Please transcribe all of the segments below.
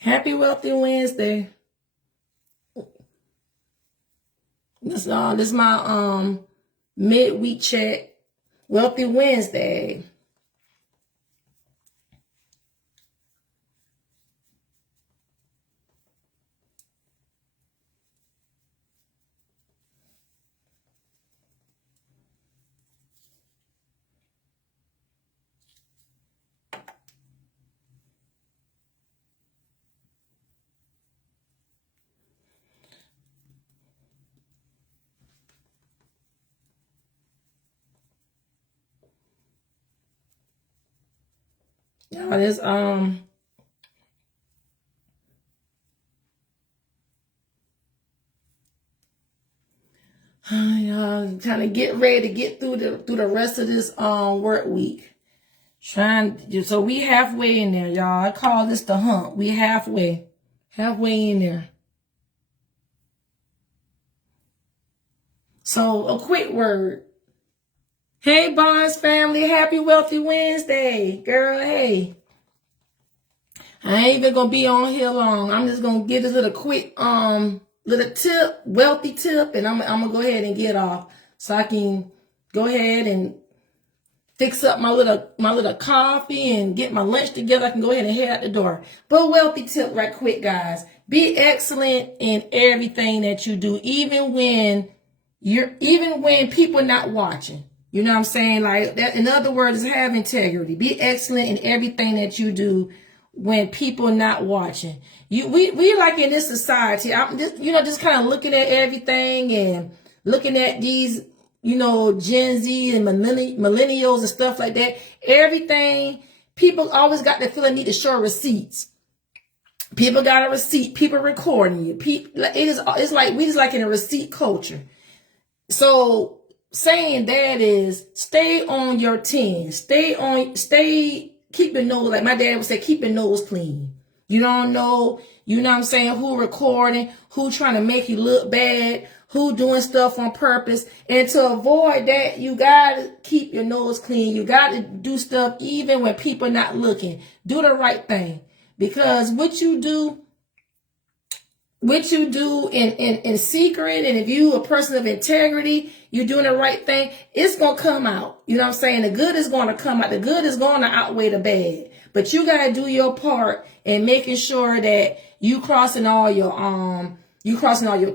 Happy Wealthy Wednesday. This is my midweek check. Wealthy Wednesday. Y'all, this y'all kind of get ready to get through the rest of this work week. So we halfway in there, y'all. I call this the hump. We halfway in there. So a quick word. Hey, Barnes family, happy Wealthy Wednesday. Girl, hey. I ain't even gonna be on here long. I'm just gonna get a little quick little tip, wealthy tip, and I'm gonna go ahead and get off so I can go ahead and fix up my little coffee and get my lunch together. I can go ahead and head out the door. But wealthy tip right quick, guys. Be excellent in everything that you do, even when people are not watching. You know what I'm saying? Like that, in other words, have integrity. Be excellent in everything that you do when people are not watching. We like in this society, I'm just kind of looking at everything and looking at these, Gen Z and millennials and stuff like that. Everything, people always got the feeling need to show receipts. People got a receipt. People recording you. It's like we just like in a receipt culture. So saying that is stay on your 10. Keep your nose, like my dad would say, keep your nose clean. You don't know, what I'm saying, who recording, who trying to make you look bad, who doing stuff on purpose. And to avoid that, you gotta keep your nose clean. You gotta do stuff even when people are not looking. Do the right thing. Because what you do in secret, and if you a person of integrity, you're doing the right thing, it's going to come out. You know what I'm saying? The good is going to come out. The good is going to outweigh the bad. But you got to do your part in making sure that you crossing all your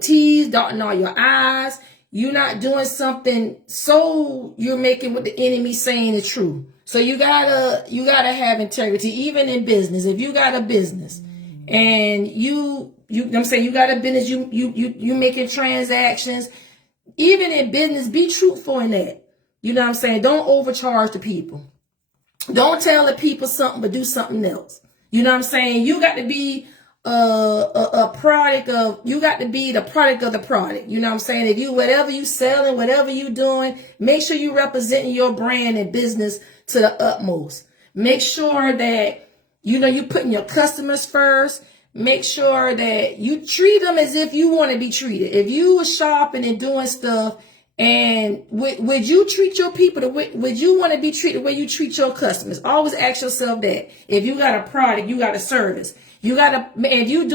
T's, dotting all your I's. You're not doing something so you're making what the enemy saying is true. So you gotta have integrity, even in business. If you got a business and you know what I'm saying, you got a business, you making transactions. Even in business, be truthful in that. You know what I'm saying? Don't overcharge the people. Don't tell the people something but do something else. You know what I'm saying? You got to be a product of, you got to be the product of the product. You know what I'm saying? If whatever you selling, whatever you doing, make sure you representing your brand and business to the utmost. Make sure that, you putting your customers first. Make sure that you treat them as if you want to be treated. If you were shopping and doing stuff, and would you treat your people would you want to be treated the way you treat your customers? Always ask yourself that. If you got a product, you got a service. If you're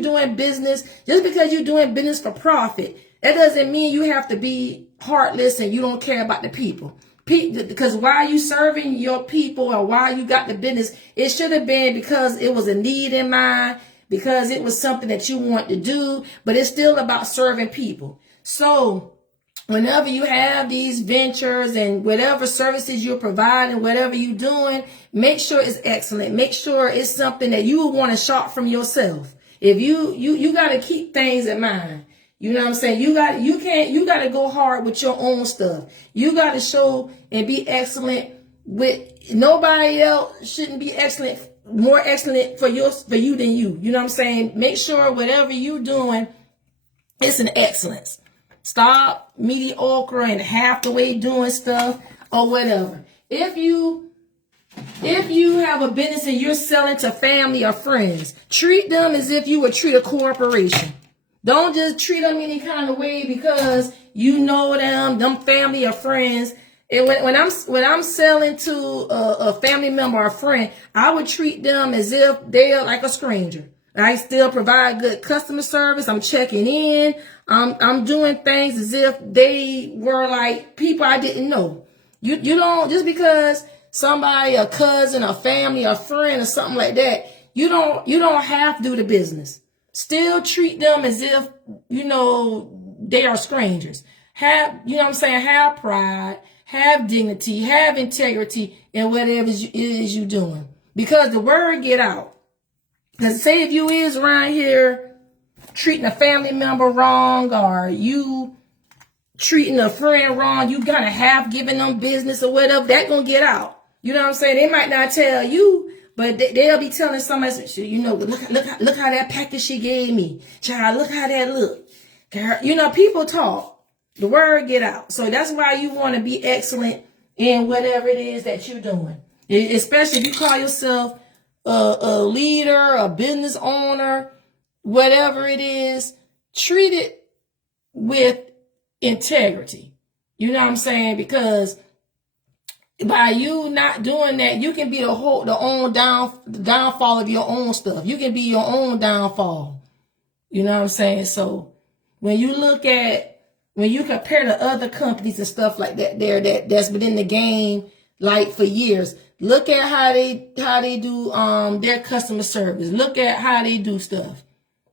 doing business, just because you're doing business for profit, that doesn't mean you have to be heartless and you don't care about the people. Because while you serving your people or while you got the business, it should have been because it was a need in mind, because it was something that you want to do, but it's still about serving people. So whenever you have these ventures and whatever services you're providing, whatever you're doing, make sure it's excellent. Make sure it's something that you would want to shop from yourself. If you got to keep things in mind. You know what I'm saying? You got to go hard with your own stuff. You got to show and be excellent with nobody else. Shouldn't be more excellent for you than you. You know what I'm saying? Make sure whatever you're doing, it's an excellence. Stop mediocre and half the way doing stuff or whatever. If you have a business and you're selling to family or friends, treat them as if you would treat a corporation. Don't just treat them any kind of way because you know them family or friends. And when I'm selling to a family member or a friend, I would treat them as if they're like a stranger. I still provide good customer service. I'm checking in. I'm doing things as if they were like people I didn't know. You don't, just because somebody, a cousin, a family, a friend, or something like that, you don't have to do the business. Still treat them as if, they are strangers. Have, what I'm saying, have pride, have dignity, have integrity in whatever it is you're doing. Because the word get out. Because say if you is around here treating a family member wrong, or you treating a friend wrong, you gotta have given them business or whatever, that gonna get out. You know what I'm saying? They might not tell you, but they'll be telling somebody, look how that package she gave me. Child, look how that look. People talk. The word get out. So that's why you want to be excellent in whatever it is that you're doing. Especially if you call yourself a leader, a business owner, whatever it is, treat it with integrity. You know what I'm saying? Because by you not doing that, you can be the downfall of your own stuff. You can be your own downfall. You know what I'm saying? So when you compare to other companies and stuff like that, that's been in the game like for years, look at how they do their customer service. Look at how they do stuff.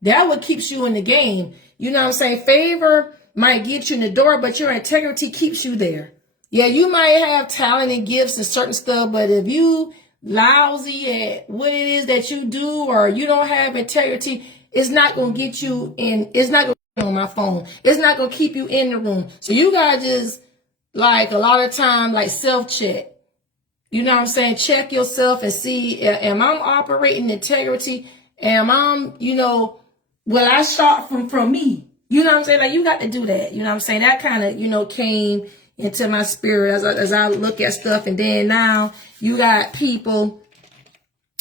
That what keeps you in the game. You know what I'm saying? Favor might get you in the door, but your integrity keeps you there. Yeah, you might have talent and gifts and certain stuff, but if you lousy at what it is that you do, or you don't have integrity, it's not going to get you in. It's not going to get you on my phone. It's not going to keep you in the room. So you got to just, like, a lot of time, like, self-check. You know what I'm saying? Check yourself and see, am I operating integrity? Am I, will I start from me? You know what I'm saying? Like, you got to do that. You know what I'm saying? That kind of, came into my spirit as I look at stuff. And then now you got people,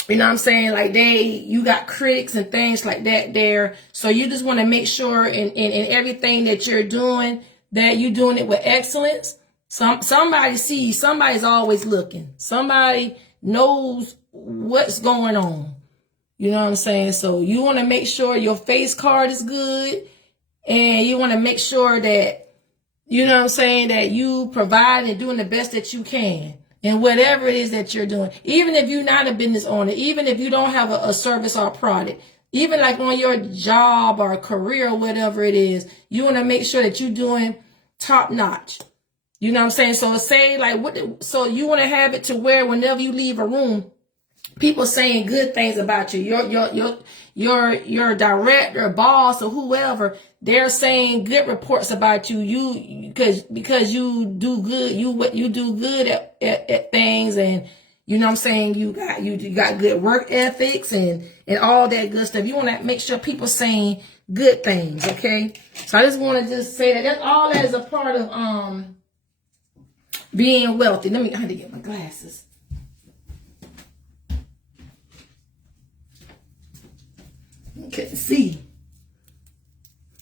you know what I'm saying? Like you got critics and things like that there. So you just want to make sure in everything that you're doing, that you're doing it with excellence. Somebody sees, somebody's always looking. Somebody knows what's going on. You know what I'm saying? So you want to make sure your face card is good, and you want to make sure that, you know what I'm saying, that you provide and doing the best that you can in whatever it is that you're doing. Even if you're not a business owner, even if you don't have a service or a product, even like on your job or career or whatever it is, you want to make sure that you're doing top notch. You know what I'm saying? So say like so you want to have it to where whenever you leave a room, people saying good things about you. Your director, boss, or whoever, they're saying good reports about you. Because you do good. You do good at things, and you know what I'm saying. You got good work ethics and all that good stuff. You want to make sure people saying good things. Okay. So I just want to just say that all that is a part of being wealthy. I had to get my glasses. Couldn't see.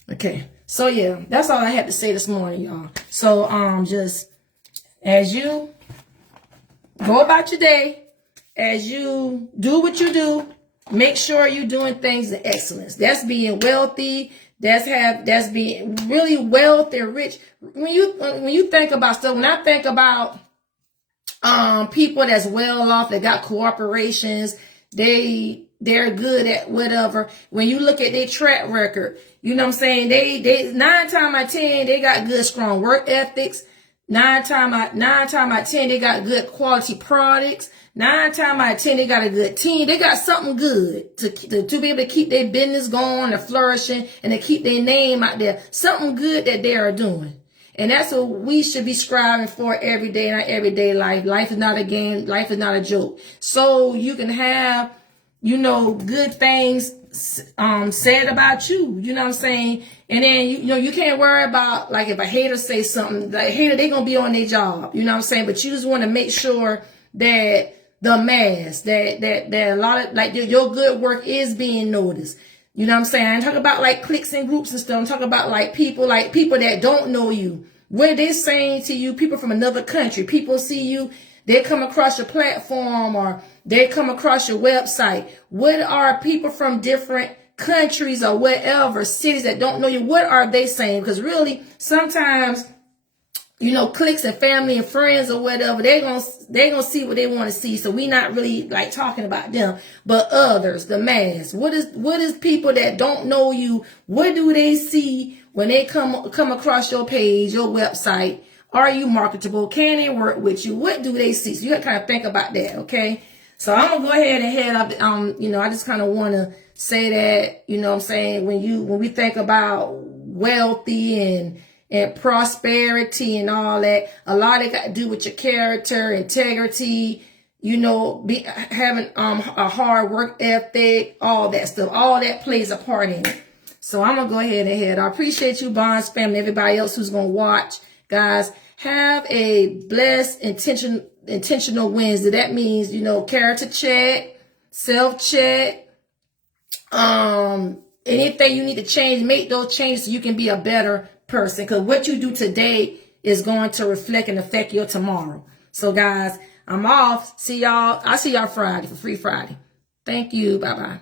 Okay, so yeah, that's all I had to say this morning, y'all. So just as you go about your day, as you do what you do, make sure you're doing things in excellence. That's being wealthy. That's being really wealthy and rich. When you think about stuff, when I think about people that's well off, that got corporations, they're good at whatever. When you look at their track record, you know what I'm saying? They 9 times out of 10, they got good, strong work ethics. 9 times out of 10, they got good quality products. 9 times out of 10, they got a good team. They got something good to be able to keep their business going and flourishing, and to keep their name out there. Something good that they are doing. And that's what we should be striving for every day in our everyday life. Life is not a game. Life is not a joke. So you can have, good things said about you. You know what I'm saying? And then, you can't worry about, like, if a hater say something, like, hater, they going to be on their job. You know what I'm saying? But you just want to make sure that the mass, that a lot of, like, your good work is being noticed. You know what I'm saying? I'm talking about like cliques and groups and stuff. I'm talking about like people that don't know you, What they're saying to you, people from another country, people see you, they come across your platform or they come across your website. What are people from different countries or whatever, cities that don't know you, what are they saying? Because really, sometimes, you know, cliques and family and friends or whatever, they're gonna see what they want to see. So we not really like talking about them, but others, the mass. What is people that don't know you? What do they see when they come across your page, your website? Are you marketable? Can they work with you? What do they see? So you got to kind of think about that, okay? So I'm gonna go ahead and head up. You know, I just kind of want to say that, you know what I'm saying, when we think about wealthy and prosperity and all that, a lot of it got to do with your character, integrity, you know, having a hard work ethic, all that stuff. All that plays a part in it. So I'm gonna go ahead and head. I appreciate you, Bonds family, everybody else who's gonna watch. Guys, have a blessed, intentional Wednesday. That means, you know, character check, self-check, anything you need to change, make those changes so you can be a better person. Because what you do today is going to reflect and affect your tomorrow. So, guys, I'm off. See y'all. I'll see y'all Friday for Free Friday. Thank you. Bye-bye.